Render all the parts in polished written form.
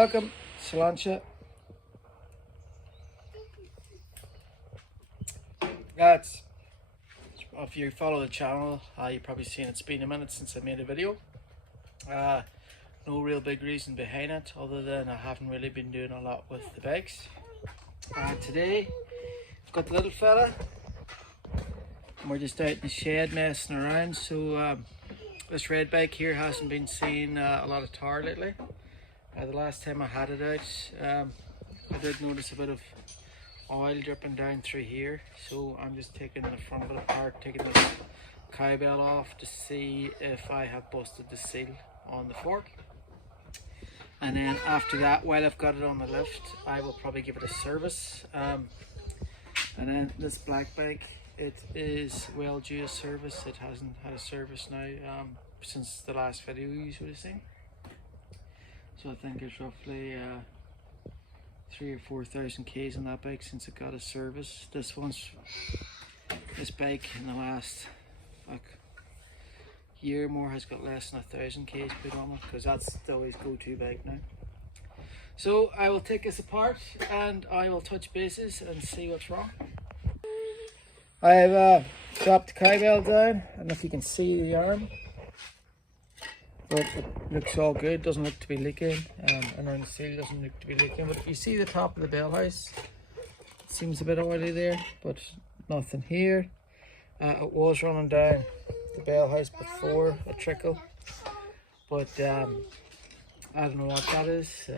welcome, Solancha. That's, if you follow the channel, you've probably seen it's been a minute since I made a video. No real big reason behind it, other than I haven't really been doing a lot with the bikes. Today, I've got the little fella, and we're just out in the shed messing around. So this red bike here hasn't been seeing a lot of tar lately. The last time I had it out, I did notice a bit of oil dripping down through here, so I'm just taking the front of it apart, taking the cowbell off to see if I have busted the seal on the fork. And then after that, while I've got it on the lift, I will probably give it a service. And then this black bike, it is well due a service. It hasn't had a service now since the last video you would have seen. So I think it's roughly 3,000 or 4,000 k's on that bike since it got a service. This bike in the last year more has got less than 1,000 k's put on it, because that's the always go-to bike now. So I will take this apart and I will touch bases and see what's wrong. I've dropped the cowbell down. I don't know if you can see the arm, but it looks all good, doesn't look to be leaking, and around the seal doesn't look to be leaking. But if you see the top of the bell house, it seems a bit oily there, but nothing here. It was running down the bell house before a trickle, but I don't know what that is.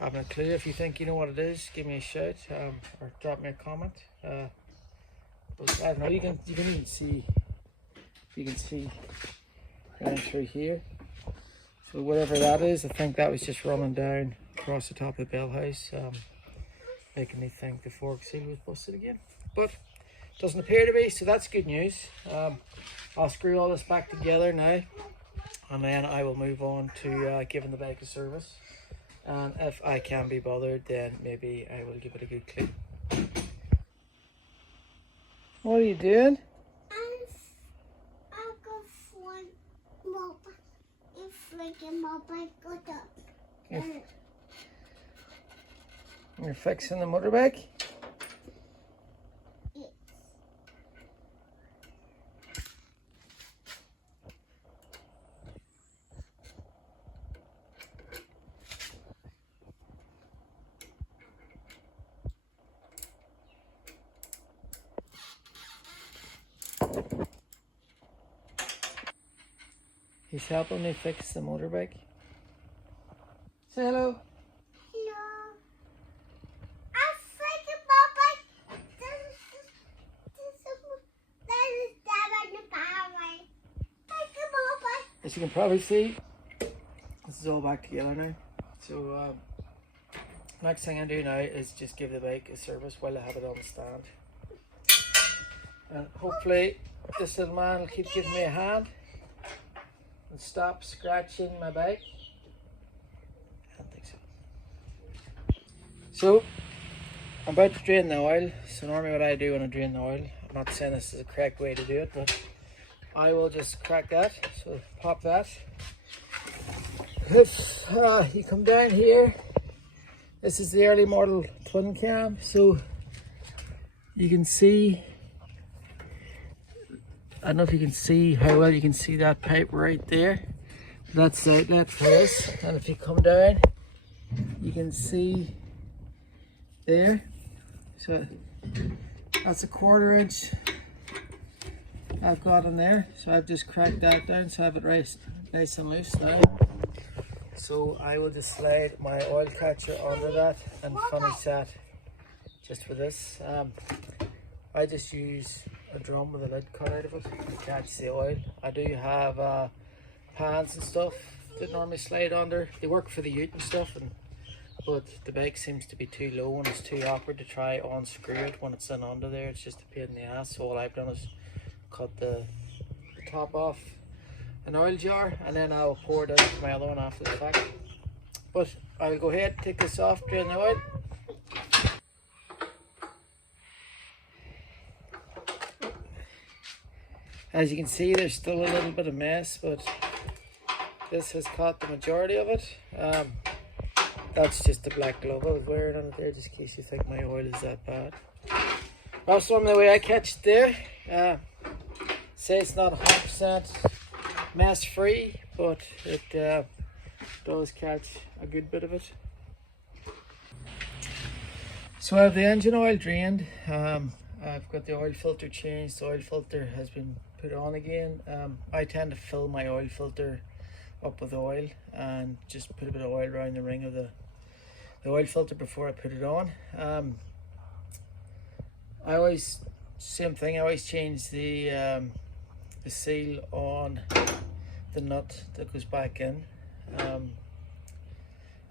Haven't a clue. If you think you know what it is, give me a shout or drop me a comment. But I don't know, you can even see, you can see going through here. So whatever that is, I think that was just running down across the top of the bell house, making me think the fork seal was busted again. But doesn't appear to be, so that's good news. I'll screw all this back together now, and then I will move on to giving the bike a service. And if I can be bothered, then maybe I will give it a good clean. What are you doing? You're fixing the motorbike? Yes. He's helping me fix the motorbike. Say hello. Hello. I'm fixing my bike. That is down on the power. Fixing my bike. As you can probably see, this is all back together now. So next thing I do now is just give the bike a service while I have it on the stand. And hopefully this little man will keep giving me a hand and stop scratching my bike. I don't think so. So I'm about to drain the oil. So normally what I do when I drain the oil, I'm not saying this is the correct way to do it, but I will just crack that. So pop that. If you come down here, this is the early model twin cam, so you can see, I don't know if you can see how well you can see that pipe right there. That's the outlet for this. And if you come down, you can see there. So that's a 1/4 inch I've got in there. So I've just cracked that down so I have it nice and loose now. So I will just slide my oil catcher under that and finish that just with this. I just use a drum with a lid cut out of it to catch the oil. I do have pans and stuff that normally slide under. They work for the ute and stuff, but the bike seems to be too low and it's too awkward to try unscrew it when it's in under there. It's just a pain in the ass. So all I've done is cut the top off an oil jar, and then I'll pour it into my other one after the fact. But I'll go ahead, take this off, drain the oil. As you can see, there's still a little bit of mess, but This has caught the majority of it. That's just the black glove I was wearing on it there, just in case you think my oil is that bad. That's normally the way I catch it there. Say it's not 100% mess free, but it does catch a good bit of it. So I have the engine oil drained. I've got the oil filter changed. The oil filter has been put on again. I tend to fill my oil filter up with oil and just put a bit of oil around the ring of the oil filter before I put it on. I always, same thing, I always change the seal on the nut that goes back in.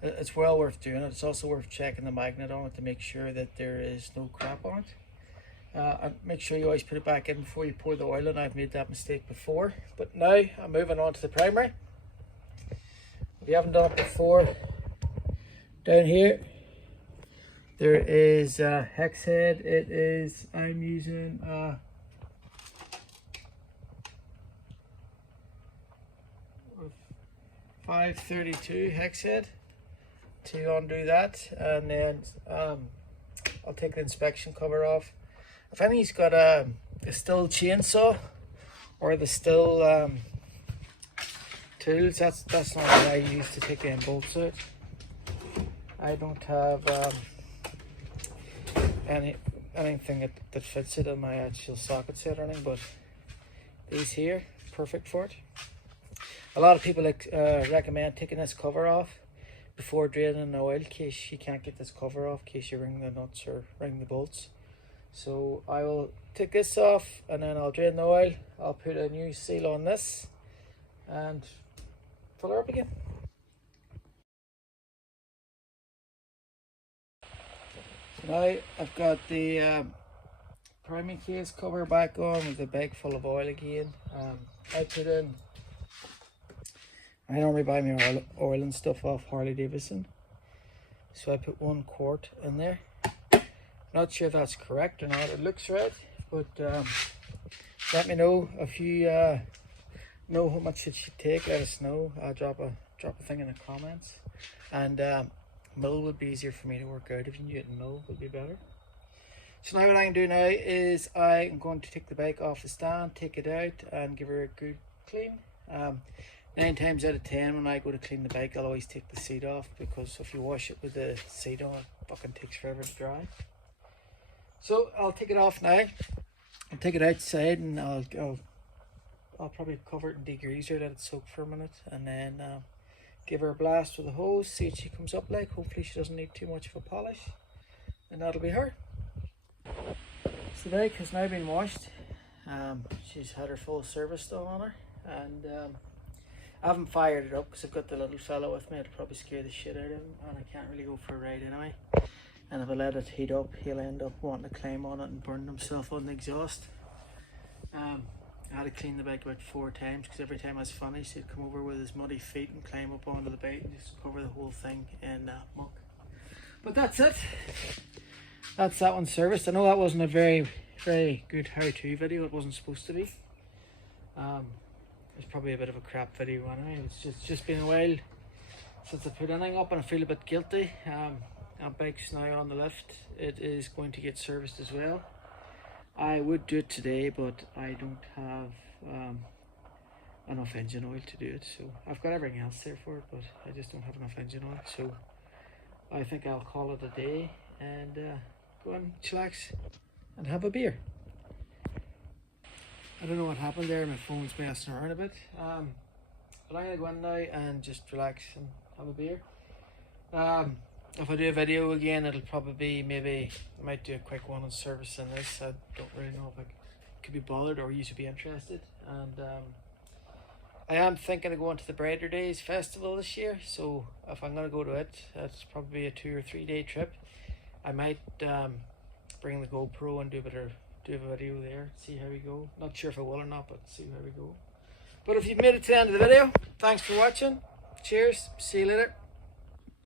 It's well worth doing it. It's also worth checking the magnet on it to make sure that there is no crap on it. And make sure you always put it back in before you pour the oil in. I've made that mistake before. But now I'm moving on to the primary. If you haven't done it before, down here there is a hex head. It is, I'm using 532 hex head to undo that, and then I'll take the inspection cover off. If anybody's got a Stihl chainsaw or the Stihl tools, that's not what I use to take the end bolts out. I don't have anything that fits it in my actual socket set or anything, but these here, perfect for it. A lot of people recommend taking this cover off before draining the oil, in case you can't get this cover off, in case you ring the nuts or ring the bolts. So I will take this off and then I'll drain the oil. I'll put a new seal on this and fill her up again. So now I've got the priming case cover back on with the bag full of oil again. I normally buy my oil and stuff off Harley Davidson, so I put 1 quart in there. Not sure if that's correct or not. It looks right, but let me know if you know how much it should take. Let us know. I'll drop a thing in the comments. And mill would be easier for me to work out. If you knew it in mill, would be better. So now what I can do now is I'm going to take the bike off the stand, take it out, and give her a good clean. 9 times out of 10 when I go to clean the bike, I'll always take the seat off, because if you wash it with the seat on, it fucking takes forever to dry. So I'll take it off now. I'll take it outside and I'll probably cover it in degreaser, let it soak for a minute, and then give her a blast with a hose, see what she comes up like. Hopefully she doesn't need too much of a polish, and that'll be her. So the bike has now been washed. She's had her full service done on her, and I haven't fired it up because I've got the little fella with me. It'll probably scare the shit out of him, and I can't really go for a ride anyway. And if I let it heat up, he'll end up wanting to climb on it and burn himself on the exhaust. I had to clean the bike about 4 times, because every time I was finished, he'd come over with his muddy feet and climb up onto the bike and just cover the whole thing in muck. But that's it. That's that one serviced. I know that wasn't a very good how-to video. It wasn't supposed to be. It's probably a bit of a crap video anyway. It's just been a while since I put anything up, and I feel a bit guilty. Our bike's now on the lift. It is going to get serviced as well. I would do it today, but I don't have enough engine oil to do it. So I've got everything else there for it, but I just don't have enough engine oil. So I think I'll call it a day and go and chillax and have a beer. I don't know what happened there, my phone's messing around a bit. But I'm going to go in now and just relax and have a beer. If I do a video again, it'll probably be, maybe I might do a quick one on servicing this. I don't really know if I could be bothered or you should be interested. And I am thinking of going to the Brighter Days Festival this year, so if I'm going to go to it, it's probably a 2 or 3 day trip. I might bring the GoPro and do a video there, see how we go. Not sure if I will or not, but see how we go. But if you've made it to the end of the video, thanks for watching. Cheers, see you later.